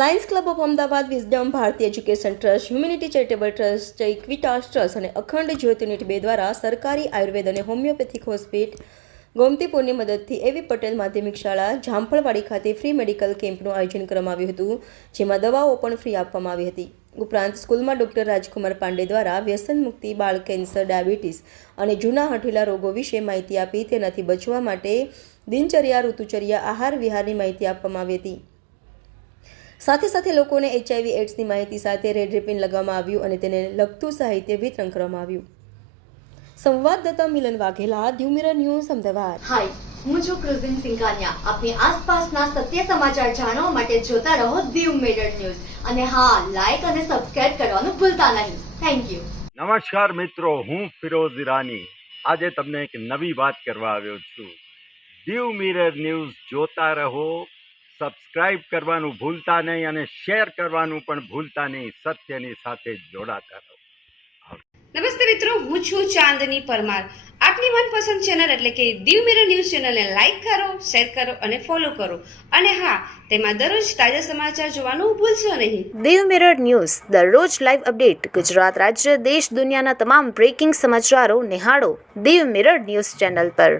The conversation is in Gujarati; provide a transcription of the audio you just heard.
Lions Club of Ahmedabad, Wisdom Bharati Education Trust, Humanity Charitable Trust, Equitas Trust અને અખંડ જ્યોતિ યુનિટ 2 દ્વારા સરકારી આયુર્વેદ અને હોમિયોપેથિક હોસ્પિટલ ગોમતીપુરની મદદથી એવી પટેલ માધ્યમિક શાળા જામફળવાડી ખાતે ફ્રી મેડિકલ કેમ્પનું આયોજન કરવામાં આવ્યું હતું, જેમાં દવાઓ પણ ફ્રી આપવામાં આવી હતી. ઉપરાંત સ્કૂલમાં ડોક્ટર રાજકુમાર પાંડે દ્વારા વ્યસન મુક્તિ, બાળ કેન્સર, ડાયાબિટીસ અને જૂના હઠેલા રોગો વિશે માહિતી આપી તેનાથી બચવા માટે દિનચર્યા, ઋતુચર્યા, આહાર વિહારની માહિતી આપવામાં આવી હતી. સાથે સાથે લોકોને HIV એડ્સની માહિતી સાથે રેડ રિબન લગાવવામાં આવ્યું અને તેને લગતું સાહિત્ય વિતરણ કરવામાં આવ્યું. સંવાદદાતા મિલન વાઘેલા, દીવ મિરર ન્યૂઝ, અમદાવાદ. હાય, હું છું ક્રુઝિન સિંઘાનિયા. આપની આસપાસના સત્ય સમાચાર જાણવા માટે જોતા રહો દીવ મિરર ન્યૂઝ અને હા, લાઈક અને સબસ્ક્રાઇબ કરવાનું ભૂલતા નહીં. Thank you. નમસ્કાર મિત્રો, હું ફિરોઝ ઈરાની આજે તમને એક નવી વાત કરવા આવ્યો છું. દીવ મિરર ન્યૂઝ જોતા રહો, સબસ્ક્રાઇબ કરવાનું ભૂલતા નહીં અને શેર કરવાનું પણ ભૂલતા નહીં. સત્યની સાથે જોડાતા રહો. નમસ્તે મિત્રો, હું છું ચાંદની પરમાર. આપની મનપસંદ ચેનલ એટલે કે દીવ મિરર ન્યૂઝ ચેનલને લાઈક કરો, શેર કરો અને ફોલો કરો. અને હા, તેમાં દરરોજ તાજા સમાચાર જોવાનું ભૂલશો નહીં. દીવ મિરર ન્યૂઝ દરરોજ લાઈવ અપડેટ. ગુજરાત રાજ્ય, દેશ, દુનિયાના તમામ બ્રેકિંગ સમાચારો નિહાળો દીવ મિરર ન્યૂઝ ચેનલ પર.